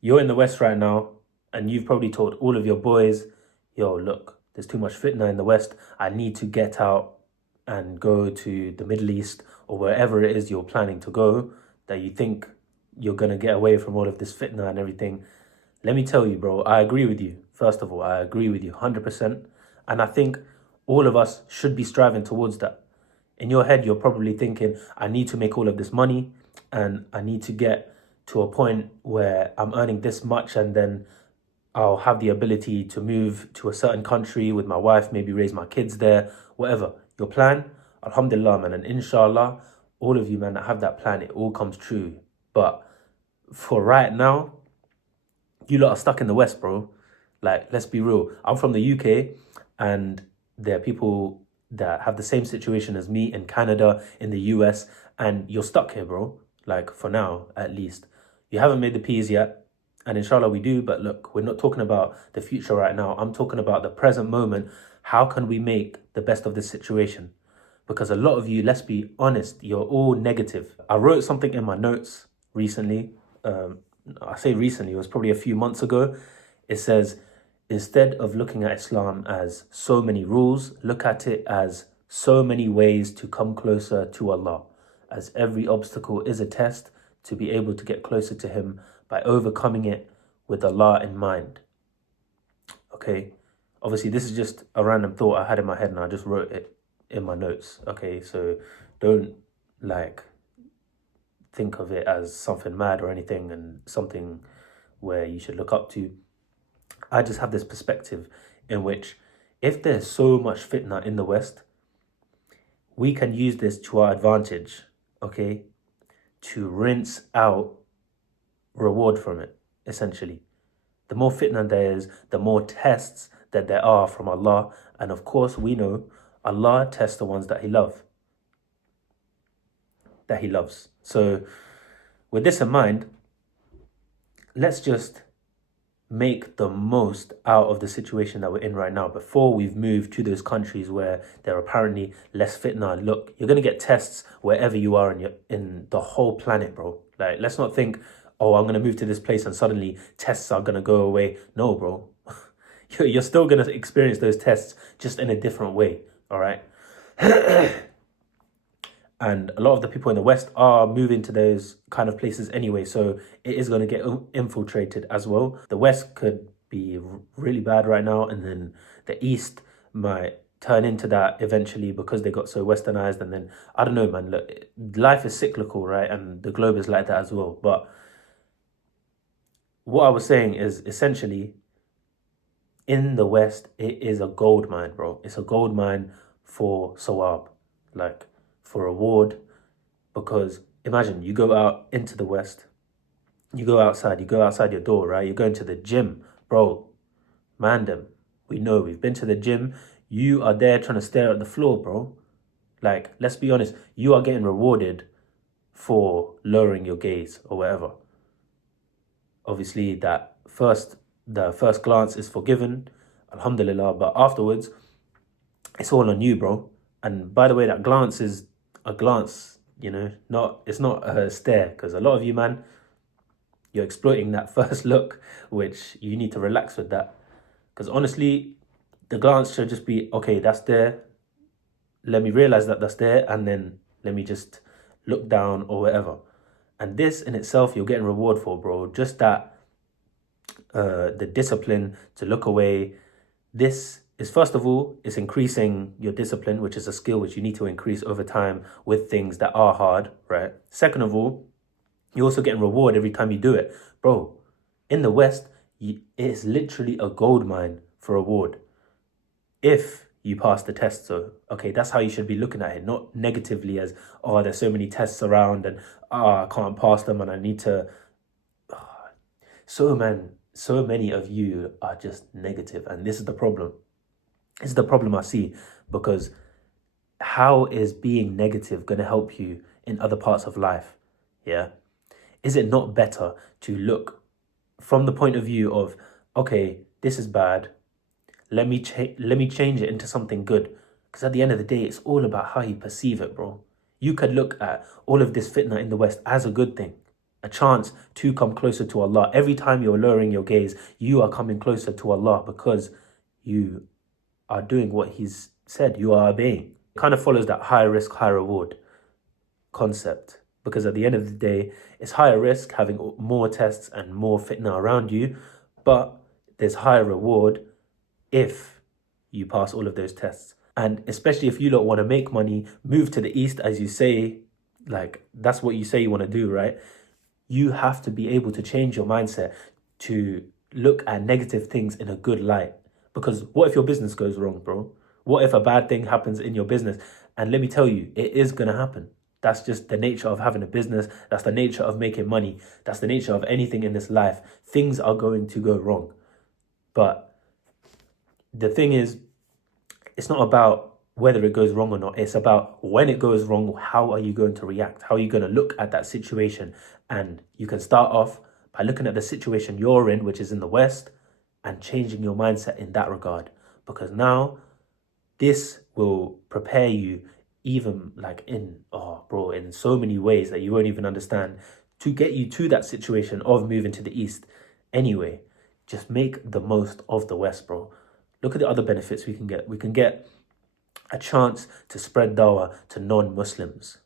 You're in the West right now, and you've probably told all of your boys, yo, look, there's too much fitna in the West. I need to get out and go to the Middle East or wherever it is you're planning to go that you think you're going to get away from all of this fitna and everything. Let me tell you, bro, I agree with you. First of all, I agree with you 100%. And I think all of us should be striving towards that. In your head, you're probably thinking, I need to make all of this money and I need to get to a point where I'm earning this much and then I'll have the ability to move to a certain country with my wife, maybe raise my kids there, whatever. Your plan, alhamdulillah, man, and inshallah, all of you, man, that have that plan, it all comes true. But for right now, you lot are stuck in the West, bro. Like, let's be real. I'm from the UK, and there are people that have the same situation as me in Canada, in the US, and you're stuck here, bro. Like, for now, at least. You haven't made the P's yet, and inshallah we do, but look, we're not talking about the future right now. I'm talking about the present moment. How can we make the best of this situation? Because a lot of you, let's be honest, you're all negative. I wrote something in my notes recently. I say recently, it was probably a few months ago. It says, instead of looking at Islam as so many rules, look at it as so many ways to come closer to Allah, as every obstacle is a test to be able to get closer to Him by overcoming it with Allah in mind. Okay, obviously this is just a random thought I had in my head and I just wrote it in my notes. Okay, so don't like think of it as something mad or anything and something where you should look up to. I just have this perspective in which if there's so much fitna in the West, we can use this to our advantage, okay, to rinse out reward from it, essentially. The more fitna there is, the more tests that there are from Allah. And of course, we know Allah tests the ones that He loves. So with this in mind, let's just make the most out of the situation that we're in right now before we've moved to those countries where there are apparently less fitna. Look, you're going to get tests wherever you are in the whole planet, bro. Like, let's not think, oh, I'm going to move to this place and suddenly tests are going to go away. No, bro. You're still going to experience those tests just in a different way, all right? And a lot of the people in the West are moving to those kind of places anyway, so it is going to get infiltrated as well. The West could be really bad right now, and then the East might turn into that eventually because they got so westernized. And then, I don't know, man, look, life is cyclical, right? And the globe is like that as well. But what I was saying is essentially, in the West, it is a gold mine, bro. It's a gold mine for sawab, like for reward. Because imagine you go out into the West, you go outside your door, right? You're going to the gym, bro. Mandem, we know, we've been to the gym. You are there trying to stare at the floor, bro. Like, let's be honest, you are getting rewarded for lowering your gaze or whatever. Obviously, the first glance is forgiven, alhamdulillah, but afterwards, it's all on you, bro. And by the way, that glance is a glance, you know, it's not a stare, because a lot of you, man, you're exploiting that first look, which you need to relax with that. Because honestly, the glance should just be, okay, that's there. Let me realize that that's there, and then let me just look down or whatever. And this in itself, you're getting reward for, bro. Just that, the discipline to look away. This is, first of all, it's increasing your discipline, which is a skill which you need to increase over time with things that are hard, right? Second of all, you're also getting reward every time you do it. Bro, in the West, it is literally a gold mine for reward if you pass the test. So, okay, that's how you should be looking at it, not negatively as, oh, there's so many tests around and, I can't pass them and I need to... So many of you are just negative, and this is the problem. This is the problem I see, because how is being negative going to help you in other parts of life? Yeah. Is it not better to look from the point of view of, okay, this is bad. Let me change it into something good. Because at the end of the day, it's all about how you perceive it, bro. You could look at all of this fitna in the West as a good thing. a chance to come closer to Allah. Every time you're lowering your gaze, you are coming closer to Allah because you are doing what He's said, you are obeying. It kind of follows that high risk, high reward concept, because at the end of the day, it's higher risk having more tests and more fitnah around you, but there's higher reward if you pass all of those tests. And especially if you don't want to make money, move to the East, as you say, like that's what you say you want to do, right? You have to be able to change your mindset to look at negative things in a good light. Because what if your business goes wrong, bro? What if a bad thing happens in your business? And let me tell you, it is going to happen. That's just the nature of having a business. That's the nature of making money. That's the nature of anything in this life. Things are going to go wrong. But the thing is, it's not about whether it goes wrong or not. It's about when it goes wrong, how are you going to react? How are you going to look at that situation? And you can start off by looking at the situation you're in, which is in the West, and changing your mindset in that regard. Because now this will prepare you even like in so many ways that you won't even understand, to get you to that situation of moving to the East. Anyway, just make the most of the West, bro. Look at the other benefits we can get. We can get a chance to spread dawah to non-Muslims.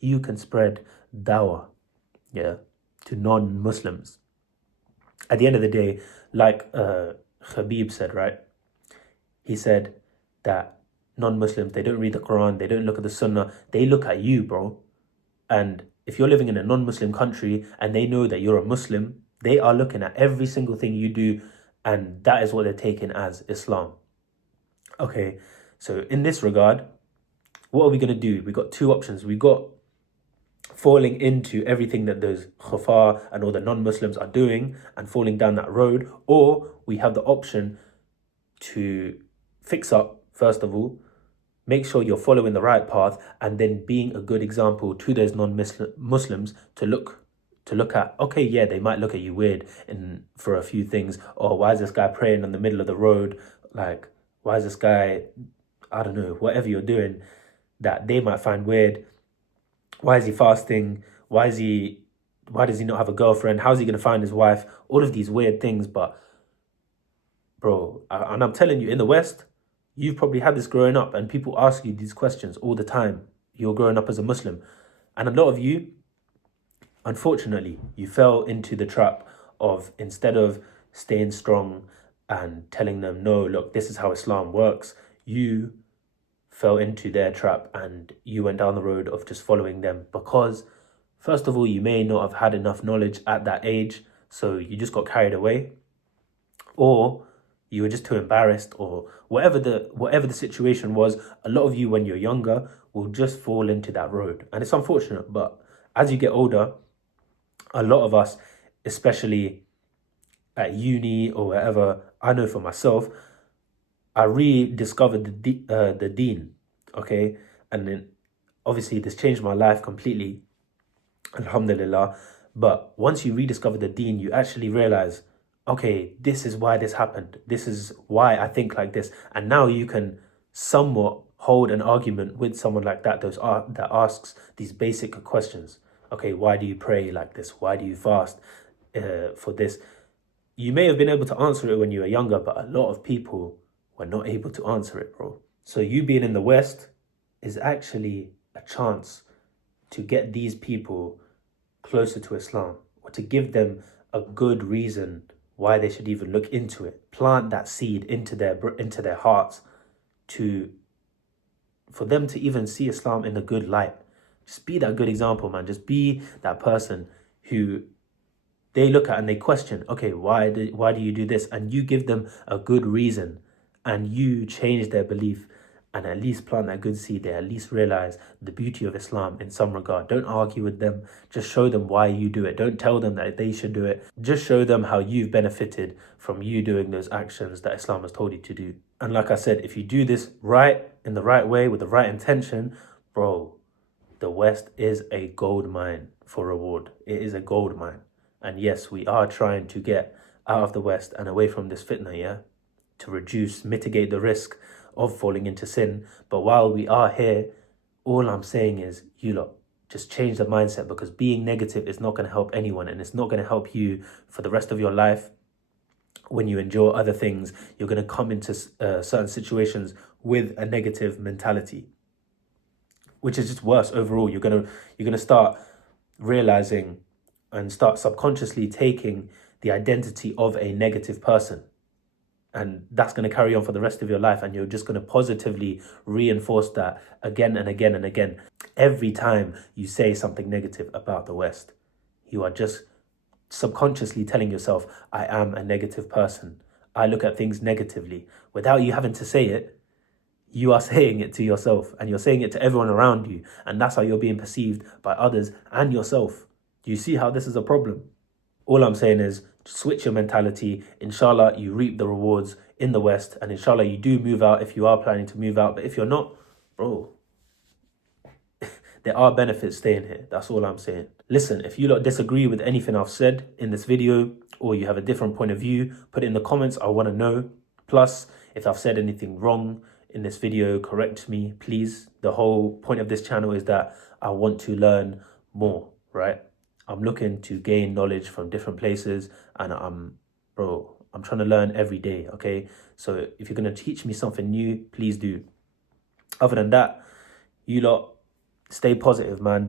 You can spread dawah, to non-Muslims. At the end of the day, like Habib said, right? He said that non-Muslims, they don't read the Quran, they don't look at the Sunnah, they look at you, bro. And if you're living in a non-Muslim country and they know that you're a Muslim, they are looking at every single thing you do, and that is what they're taking as Islam. Okay, so in this regard, what are we going to do? We got two options. We got falling into everything that those khufar and all the non-Muslims are doing and falling down that road, or we have the option to fix up, first of all, make sure you're following the right path, and then being a good example to those non-Muslims to look at. Okay, yeah, they might look at you weird for a few things. Or why is this guy praying in the middle of the road? Like, why is this guy, I don't know, whatever you're doing that they might find weird. Why is he fasting? Why does he not have a girlfriend? How's he going to find his wife? All of these weird things. But bro, and I'm telling you, in the West, you've probably had this growing up, and people ask you these questions all the time. You're growing up as a Muslim. And a lot of you, unfortunately, you fell into the trap of, instead of staying strong and telling them, no, look, this is how Islam works, you fell into their trap and you went down the road of just following them because, first of all, you may not have had enough knowledge at that age, so you just got carried away, or you were just too embarrassed, or whatever the situation was. A lot of you, when you're younger, will just fall into that road, and it's unfortunate. But as you get older, a lot of us, especially at uni or wherever, I know for myself, I rediscovered the deen, okay? And then obviously this changed my life completely, alhamdulillah. But once you rediscover the deen, you actually realize, okay, this is why this happened. This is why I think like this. And now you can somewhat hold an argument with someone like that, that asks these basic questions. Okay, why do you pray like this? Why do you fast for this? You may have been able to answer it when you were younger, but a lot of people were not able to answer it, bro. So you being in the West is actually a chance to get these people closer to Islam, or to give them a good reason why they should even look into it. Plant that seed into their hearts for them to even see Islam in a good light. Just be that good example, man. Just be that person who they look at and they question, okay, why do you do this? And you give them a good reason, and you change their belief, and at least plant that good seed. They at least realize the beauty of Islam in some regard. Don't argue with them. Just show them why you do it. Don't tell them that they should do it. Just show them how you've benefited from you doing those actions that Islam has told you to do. And like I said, if you do this right, in the right way, with the right intention, bro, the West is a gold mine for reward. It is a gold mine. And yes, we are trying to get out of the West and away from this fitnah, yeah? To mitigate the risk of falling into sin. But while we are here, all I'm saying is, you lot, Just change the mindset, because being negative is not going to help anyone, and it's not going to help you for the rest of your life. When you endure other things, you're going to come into certain situations with a negative mentality, which is just worse overall. You're gonna start realizing and start subconsciously taking the identity of a negative person. And that's going to carry on for the rest of your life. And you're just going to positively reinforce that again and again and again. Every time you say something negative about the West, you are just subconsciously telling yourself, I am a negative person. I look at things negatively. Without you having to say it, you are saying it to yourself, and you're saying it to everyone around you. And that's how you're being perceived by others and yourself. Do you see how this is a problem? All I'm saying is switch your mentality. Inshallah, you reap the rewards in the West, and inshallah, you do move out if you are planning to move out. But if you're not, bro, there are benefits staying here. That's all I'm saying. Listen, if you lot disagree with anything I've said in this video, or you have a different point of view, put it in the comments. I want to know. Plus, if I've said anything wrong in this video, correct me, please. The whole point of this channel is that I want to learn more, right? I'm looking to gain knowledge from different places, and I'm trying to learn every day, okay? So if you're going to teach me something new, please do. Other than that, you lot, stay positive, man.